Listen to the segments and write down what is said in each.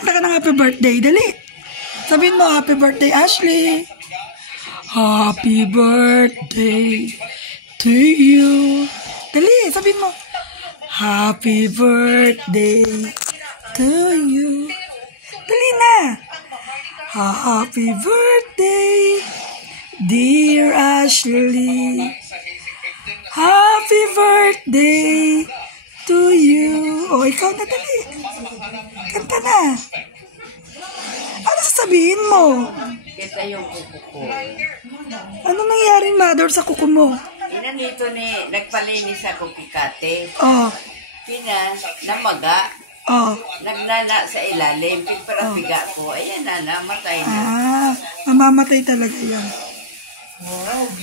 Kanta ka ng happy birthday, dali. Sabihin mo, happy birthday, Ashley. Happy birthday to you. Dali, sabihin mo. Happy birthday to you. Dali na. Happy birthday, dear Ashley. Happy birthday to you. O, ikaw na dali. Kanta na. Ano sasabihin mo? Kita yung kuko ko. Ano nangyari, mother, sa kuko mo? Inanito ni, nagpalinis ako kikate. Oh. Namaga. Oh. Nagnana sa ilalim. Pagparapiga ko. Ayan na, namatay na. Ah, mamamatay talaga yan.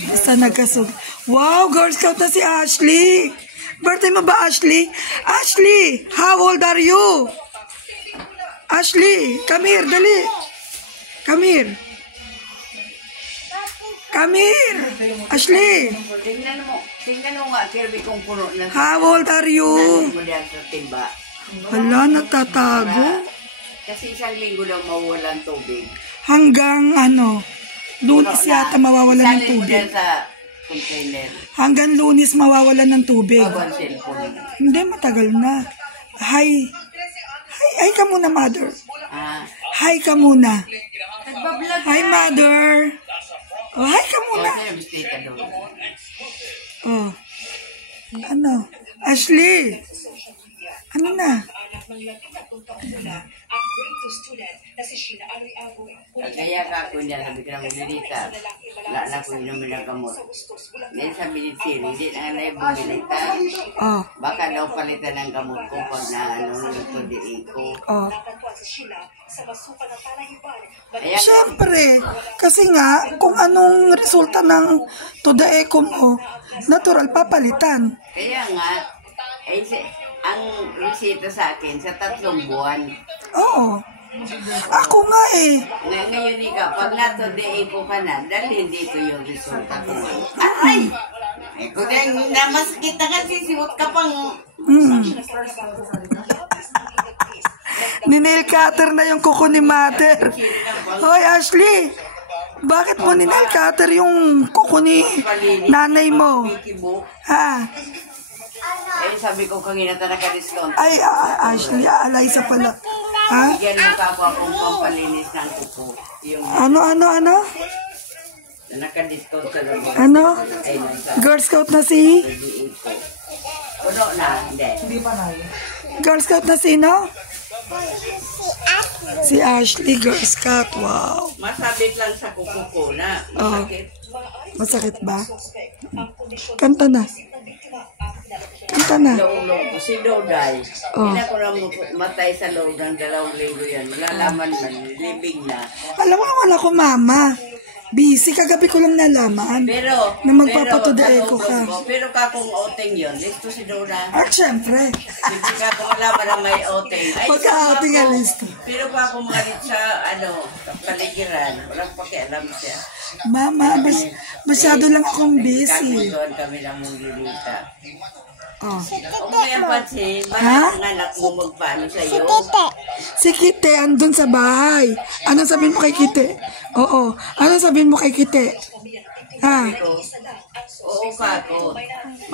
Basta nagkasog. Wow, Girl Scout na si Ashley. Birthday mo ba, Ashley? Ashley, how old are you? Ashley, come here, dali. Come here. Come here. Ashley. Tingnan mo nga, Kirby, kung puno na. How old are you? Wala, nagtatago. Kasi isang linggo lang mawawalan tubig. Hanggang ano, Lunes yata mawawalan ng tubig. Sa container. Hanggang Lunes mawawalan ng tubig. Pagwan cellphone. Hindi, matagal na. Hi. Hi ka muna, mother. Hi ka muna. Nagbablog Hi, mother. Oh, hi ka muna. Oh. Ano? Ashley. Ano na? Kaya ka ako niya, sabi ko na maglilita. Wala na ko inumin ng gamot. Ngayon sabi ni Siri, hindi na nga bumilita. Oh. Baka daw palitan ng gamot ko pag na luto di ko. Oh. Siyempre, kasi nga, kung anong resulta ng Toda-Eco mo, natural, papalitan. Kaya nga, ang resita sa akin, sa 3 buwan. Oo. Ako nga eh. Ngayon ikaw, pag na-Toda-Eco ka na, dahil dito yung resulta ko. Ay! Kung namasakit na kasi, siwot ka pang... Ni-nail cutter na yung kuko ni mother. Hoy, Ashley! Bakit mo ni-nail cutter yung kuko ni nanay mo? Ha? Eh, sabi ko kanina ta naka-discount. Ay, Ashley, Alaysa pala. Ha? Bigyan mo ka po akong pampalinis ng kuko. Ano? Naka-discount sa loob. Ano? Girl Scout na si? Puno na, hindi. Girl Scout na sino? Si Ashley, Girl Scout. Wow. Masabit lang sa kuko ko na masakit. Masakit ba? Kanta na. Kanta na. Loob ko, si Doday. Hindi ko na matay sa loob ng 2,000 yan. Malalaman man, libing na. Alam mo, wala ko mama. Busy, kagabi ko lang nalaman. Pero, na magpapatoda-eco ka. Pero kakong outing yun, listo si Dora. At syempre. Hindi ka kung alaman na may outing. Pagka-outing ang listo. Pero kakong malit sa, paligiran, walang pakialam siya. Mama, masyado lang akong busy. Kakutuan kami ng Mungilita. Oh. Huwag mo yung pansin, bakit ang anak mo magpaano sa'yo? Si Kite, andun sa bahay. Ano sabihin mo kay Kite? Oo. Ano sabihin mo kay Kite? Ha? Oo kako,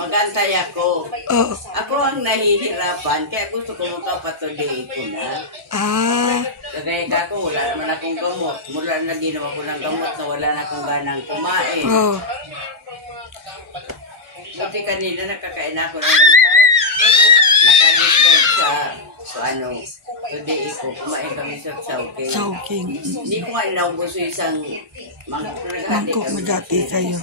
magantay ako. Oo. Ako ang nahihirapan, kaya gusto ko magpapatuloy ko na. Kagaya kako, wala naman akong gamot. Mula na ginawa ko ng gamot na wala na akong ganang kumain. Oo. Buti kanina nakakain ako ng nakadistod sa today ko, kumain kami sa Chowking. Chowking. Hindi ko nga inaubos yung isang mangkok, magati kayo.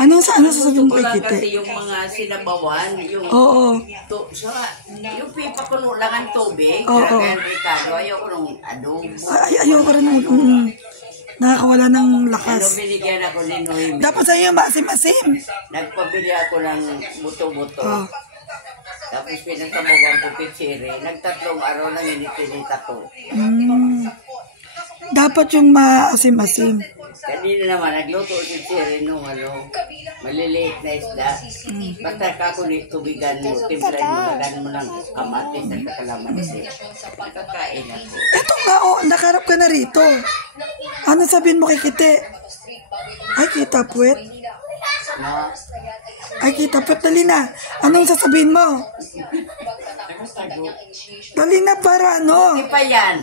Ano sasabihin mo kay Kite? Kasi yung mga sinabawan, yung yung pipakulo lang ang tubig, kaya Ricardo, ayoko nung adobo. Ayoko rin nakakawala ng lakas. Binigyan ako ni Noemi. Dapat sa iyo maasim-asim. Nagpabili ako ng buto-buto. Tapos pinagsabawan ko pitsiri. Nag3 araw lang initinita ko. Dapat yung maasim-asim. Kanina naman, nagluto si Siri nung maliliit na isda. Basta ka kung tubigan mo, timplan mo, hagan mo ng kamatis at kalamansi. Nakakain ako. Itong nakarap ka na rito. Ano sabihin mo kay Kite? Ay, kita puwet. No? Ay, kita puwet. Dali na. Anong sasabihin mo? Dali na para ano? Hindi pa yan.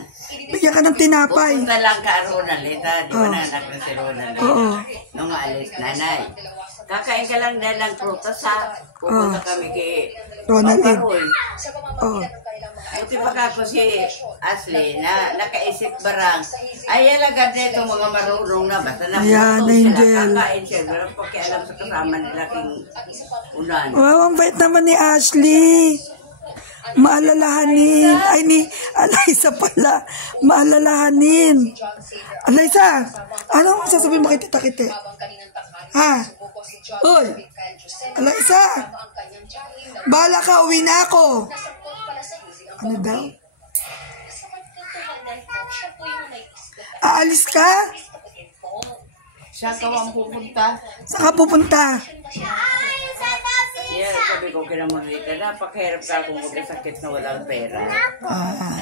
Bigyan ka ng tinapay. Pupunta lang ka Ronald, di ba nanak na si Ronald? Oo. Nung alis, nanay. Kakain ka lang na ng prutas ha. Pupunta kami kay Ronald. Paparoy. Oo. Buti pa ka ko si Ashley na nakaisip barang. Ay, alagad na itong mga marunong na. Basta na Ayan, sila. Angel. Kakain siya. Walang pakialam sa kasama nila king unan. Wow, ang bait naman ni Ashley. Maalalahanin. Ay, ni Alaysa pala. Maalalahanin. Alaysa, ano sasabihin mo kay Tita Kite? Ha? Uy, Alaysa, bahala ka, uwi na ako. Ano daw? Aalis ka? Siya ka ang pupunta. Saan ka pupunta? Yeah, sabi ko kina Monita, napakahirap ka kung magkasakit na walang pera.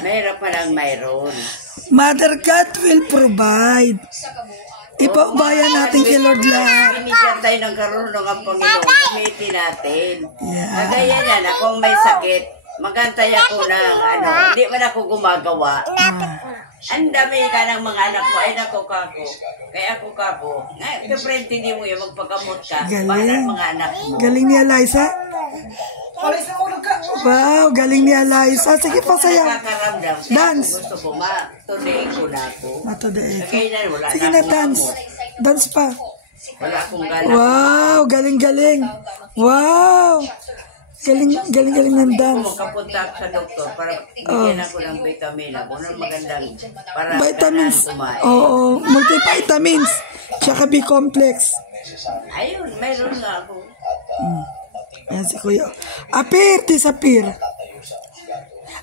Mahirap pa lang mayroon. Mother God will provide. Ipaubaya natin kay Lord lahat. Binigyan tayo ng karunong ang Panginoon. Gamitin natin. Yeah. Kagaya yan, akong may sakit, magantay ako ng hindi man ako gumagawa. Ang dami ka ng mga anak mo, ay nako kako. Kaya ako kako. Siyempre, hindi mo yung magpagamot ka. Para Galing. mga anak mo. Galing ni Alaysa. Wow, galing ni Alaysa. Sige pa, sayaw. Nakakaramdam. Dance. Gusto ko matuloy ko na ako. Matodae. Kagaya na, wala Sige na na, akong dance. gamot. Dance pa. Wala akong gana. Wow, galing-galing. Wow. Galing-galing ng Kung dance. makapunta ako sa doktor para bigyan ako ng vitamina, kung anong magandang para Vitamins. ganaan kumain. Oo, multivitamins. Tsaka B-complex. Ayun, mayroon nga ako. Ayan si Kuya. Apir, tisapir.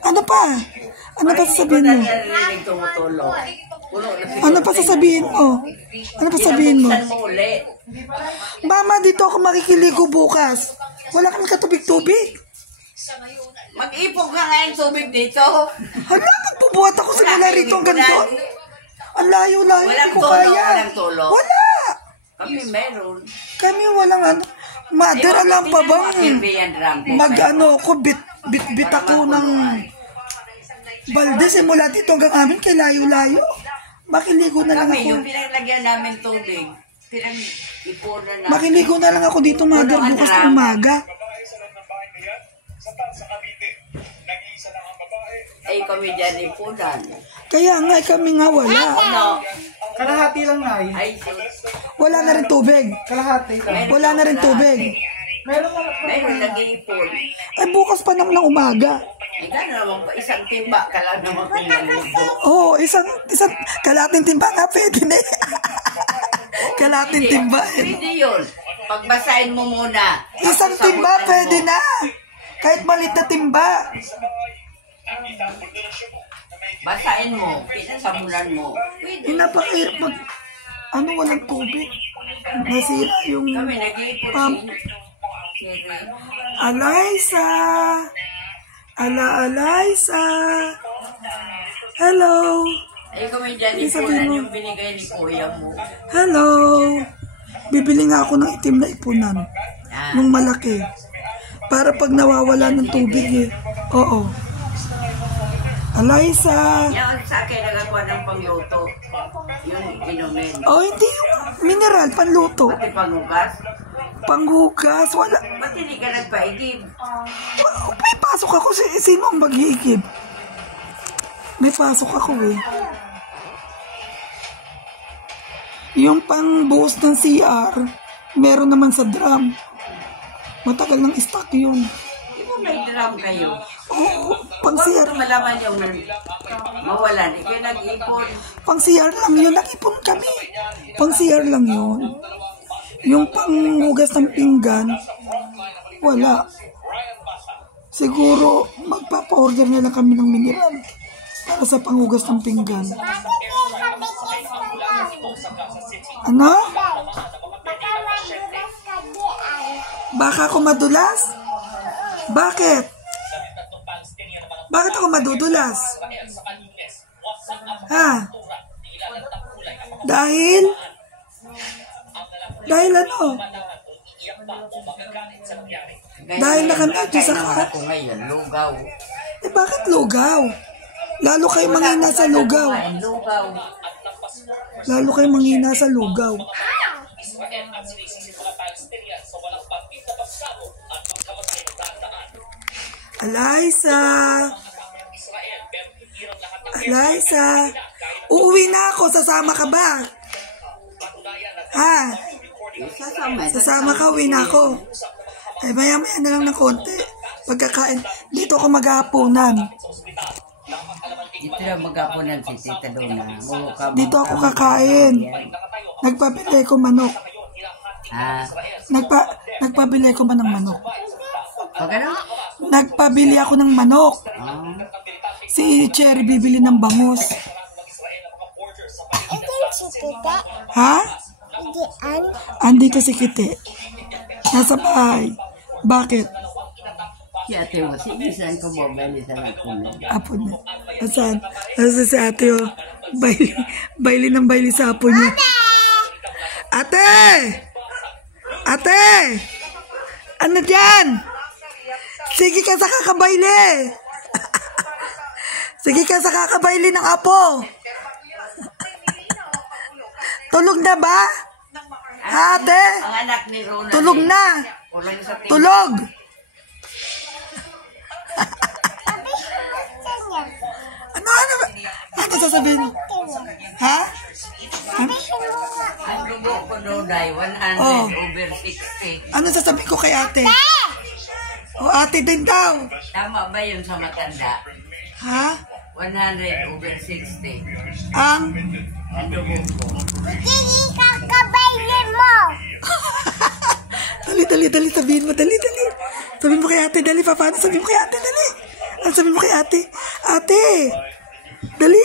Ano pa? Ano pa sasabihin mo? Hindi ko na narinig tumutulog. Puno na siguro. Ano pa sasabihin mo? Ano pa sabihin mo? Kinabuksan mo ulit. Mama, dito ako makikiligo bukas. Wala kami katubig-tubig. Mag-ipog ka nga yung tubig dito. Hala, magbubuhat ako sa nila rito hanggang doon. Ang layo-layo, hindi Walang ko tulog, kaya. walang tulog. Wala. Kami meron. Kami walang ano. Mother, alam pa bang mag-ano ko, bit ako ng balde simula dito hanggang amin kay layo-layo. Makiligo na lang Kami, ako. yung pinaglagyan namin tubig, pinag-ipunan na. Makiligo na lang ako dito, Mother, bukas na umaga. Ay, kami dyan ipunan. Kaya nga, kami nga wala. Ano? Kalahati lang na eh. Ay, Wala na rin tubig. Kalahati lang. Wala na rin tubig. Meron naman. meron nag-iipon. Ay, bukas pa naman ng umaga. Eh, gano'n naman pa, isang timba ka lang naman kung naluto. Oo, isang kalating timba nga pwede na eh. Kalating timba. Pwede yun. Pagbasahin mo muna. Isang Tapos timba sabutan pwede mo. na. Kahit malit na timba. Basahin mo. Pinasabunan mo. Pwede. Napakahirap mag... Ano, walang tubig. Nasira yung... Kami nag-iipon Pam- Alaysa! Alaysa! Hello! Ay, kami dyan Sabihin ipunan mo. yung binigay ni kuya mo. Hello! Bibili nga ako ng itim na ipunan. Ah, Nung malaki. Para pag nawawala ng tubig eh. Oo. Alaysa! yan sa akin nagawa ng pangluto. Yung inumin. Oh, hindi yung mineral, panluto. Pati pangugas. Panghugas, wala. Ba't hindi ka nagpaigib? May pasok ako. Sino ang mag-iigib? May pasok ako eh. Yung pangbuhos ng CR, meron naman sa drum. Matagal ng stock yun. Di ba may drum kayo? Oo, pang Huwag CR. mo malaman yung mawalan. Di kayo nag-ipon. Pang CR lang yun. Nakipon kami. Pang CR lang yun. Yung panghugas ng pinggan, wala. Siguro, magpapa-order na lang kami ng mineral para sa panghugas ng pinggan. Ano? Baka ako madulas? Bakit? Bakit ako madudulas? Ha? Dahil? Dahil ano? Dahil nakanadyo sa ako ngayon, lugaw. Eh bakit lugaw? Lalo kayo manghina sa lugaw. Lugaw. Lalo kayo manghina sa lugaw. Eliza! Eliza! Uuwi na ako. Sasama ka ba? Ha? Sasama ka, uwi na ako. Eh, maya-maya na lang ng konti. Pagkakain. Dito ako maghahaponan. Dito na magapunan si Tita Donna. Dito ako kakain. Nagpabili ko manok. Nagpabili ko man ng manok. Pagano? Nagpabili ako ng manok. Si Cherry bibili ng bangus. Ha? Andito si Kite. Nasa bahay. Bakit? Si ate mo, sige saan ko bumili sa napunan. Apo niya. Saan? Nasa si ate o. Baili ng baili sa apo niya. Ate! Ate! Ano dyan? Sige ka sa kakabaili. Sige ka sa kakabaili ng apo. Tulog na ba? Ate? Ang anak ni Rona. Tulog na. Tulog. Ano sasabihin? Ha? Ang dugo ko doon ay 100/60. Ano sasabihin ko kay ate? O ate din daw. Tama ba yun sa matanda? Ha? 100/60. Ang dugo ko. Dali, sabihin mo, dali. Sabihin mo kay ate, dali, paano sabihin mo kay ate, dali. Ano sabihin mo kay ate? Ate, dali,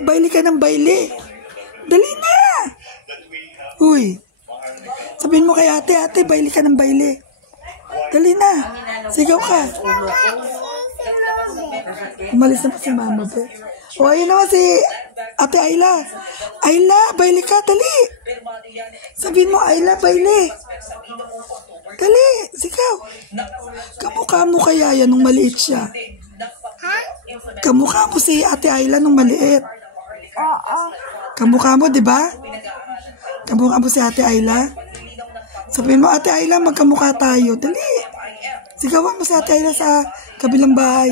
baili ka ng baili. Dali na. Uy, sabihin mo kay ate, baili ka ng baili. Dali na, sigaw ka. Umalis na pa si mama, be. O, ayun naman si ate Ayla. Ayla, baili ka, dali. Sabihin mo, Ayla, baili. Dali, sigaw. Kamukha mo kaya yan nung maliit siya? Kamukha mo si ate Ayla nung maliit? Kamukha mo, di ba? Kamukha mo si ate Ayla? Sabihin mo, ate Ayla, magkamukha tayo. Dali. Sigawan mo si ate Ayla sa kabilang bahay.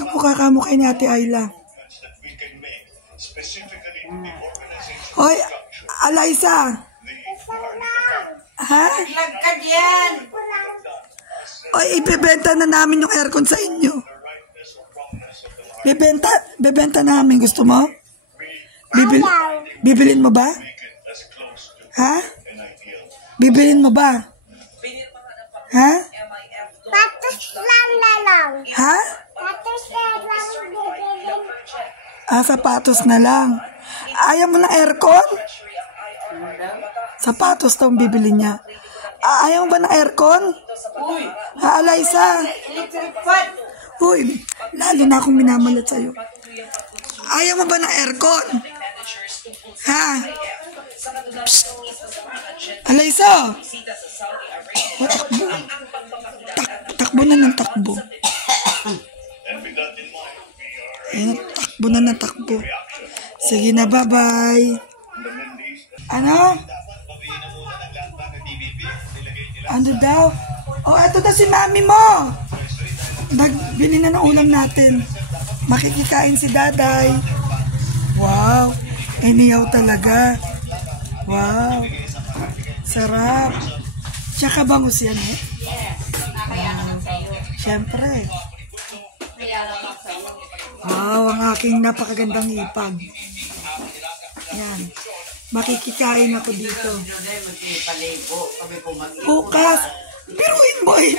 Kamukha ka mo kay ni ate Ayla. Hoy, Eliza. Ha? Lagkad yan. Oy, ibebenta na namin yung aircon sa inyo. Bebenta namin. Gusto mo? Bibilin mo ba? Ha? Bibilin mo ba? Ha? Patos lang na lang. Ha? Patos na lang bibilin. Sapatos na lang. Ayaw mo ng aircon? Sapatos daw ang bibili niya. Ayaw mo ba ng aircon? Ha, Eliza? Electric fan. Uy, lalo na akong minamalat sa'yo. Ayaw mo ba ng aircon? Ha? Psst. Eliza? O, takbo. Takbo na ng takbo. Ayan, takbo na ng takbo. Sige na, bye-bye. Ano? Ano daw? Oh, eto na si mami mo. Nagbili na ng ulam natin. Makikikain si daday. Wow. Inihaw talaga. Wow. Sarap. Tsaka bangus yan eh. Siyempre. Wow, ang aking napakagandang ipag. Yan. Makikikain ako dito. Bukas. Piruin mo eh.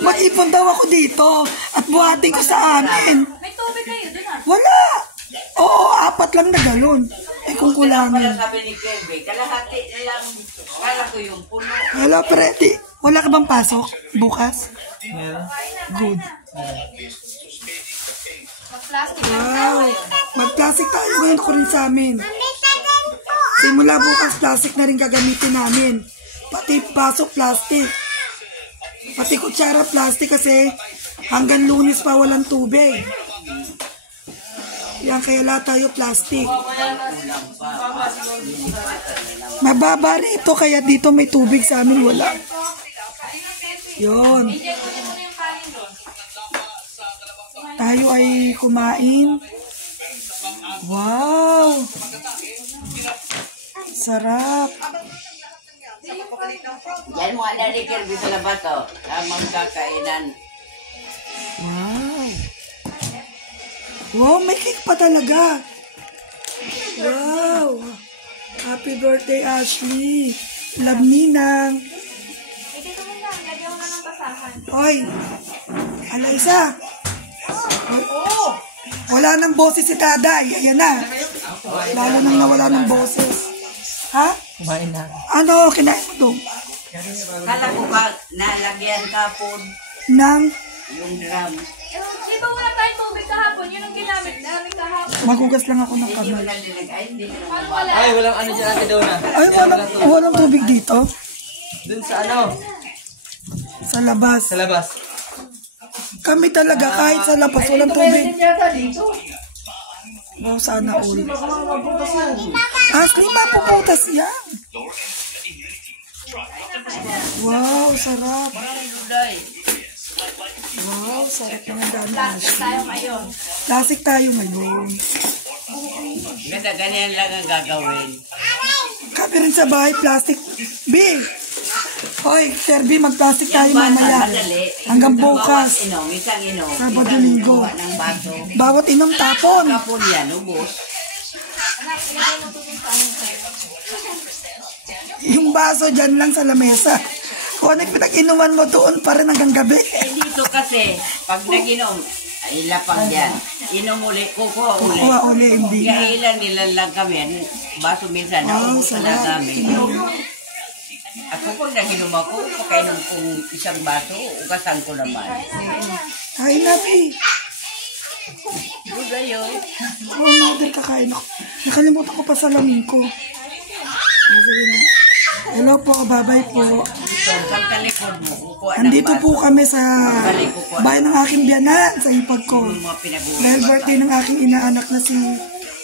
Mag-ipon daw ako dito at buhatin ko sa amin. May tubig kayo dun ah. Wala. Oo, 4 lang na galon. Eh kung kulangin. Sabi ni Kirby, kalahati na lang. Kala ko yung puno. Hello, Preti. Wala ka bang pasok bukas? Yeah. Good. Wow. Mag-plastic tayo ngayon ko rin sa amin. Mamita din po. Simula bukas, plastic na rin gagamitin namin. Pati pasok, plastic. Pati kutsara, plastic kasi hanggang Lunes pa walang tubig. Yan, kaya lahat tayo plastic. Mababa rito, kaya dito may tubig, sa amin wala. Yun. Tayo ay kumain. Wow! Sarap. Yan mga nalikir dito na ba to? Tamang kakainan. Wow! Wow, may cake pa talaga. Wow! Happy birthday, Ashley. Love, Ninang. Oy! Alaysa! Wala nang boses si Taday. Ayan na. Lalo nang nawala ng boses. Ha? Kumain na. Ano? Kinain mo doon? Kala ko ba nalagyan ka po Nang yung drum? Di ba wala tayong tubig kahapon? Yun ang ginamit namin kahapon. magugas lang ako ng Hindi mo kamay. na nilagay, hindi mo Paano na. wala? Ay, walang ano dyan ate daw na. Ay, walang tubig dito. Dun sa ano? Sa labas. Sa labas. Kami talaga kahit sa labas walang tubig. yata dito. Wow, sana all. Ashley, mapuputas yan. Wow, sarap. Wow, sarap naman dami, Ashley. Tayo ngayon. Plastic tayo ngayon. Ganda, ganyan lang ang gagawin. Kami rin sa bahay, plastic. B! Hoy, Sir B, mag-plastic tayo mamaya. Hanggang bukas. Inom, isang inom. Sabado, Isang Linggo. gawa ng baso. Bawat inom tapon. Kapon yan, ubos. Yung baso dyan lang sa lamesa. Kung ano yung pinag-inuman mo doon pa rin hanggang gabi. Eh, dito kasi, pag nag-inom, ay lapang yan. Inom uli, kukuha uli. Kuha uli, hindi na. Kaya ilan nilalang kami. Baso minsan, Wow, naubos na sarap. namin. Ako pag nag-inom ako, pakainom kong isang baso, ugasan ko naman. Kain na, B. Good yun. Oo, mother, kakain ako. Nakalimutan ko pa salamin ko. Sige na. Hello po, babay po. Pagkalikod mo, kukuha ng Andito baso. po kami sa bahay ng aking biyanan, sa ipag ko. Yung mga pinag-uwi. Dahil birthday ng aking inaanak na si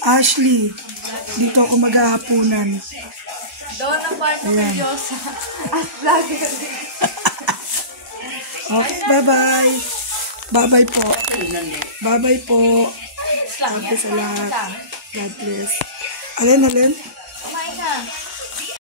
Ashley. Dito ako maghahapunan. Doon ang part ng Diyosa. At vlogger. Okay, bye-bye. Bye-bye po. Bye-bye po. Lang God yan. bless sa lahat. God bless. Alin? Kumain na.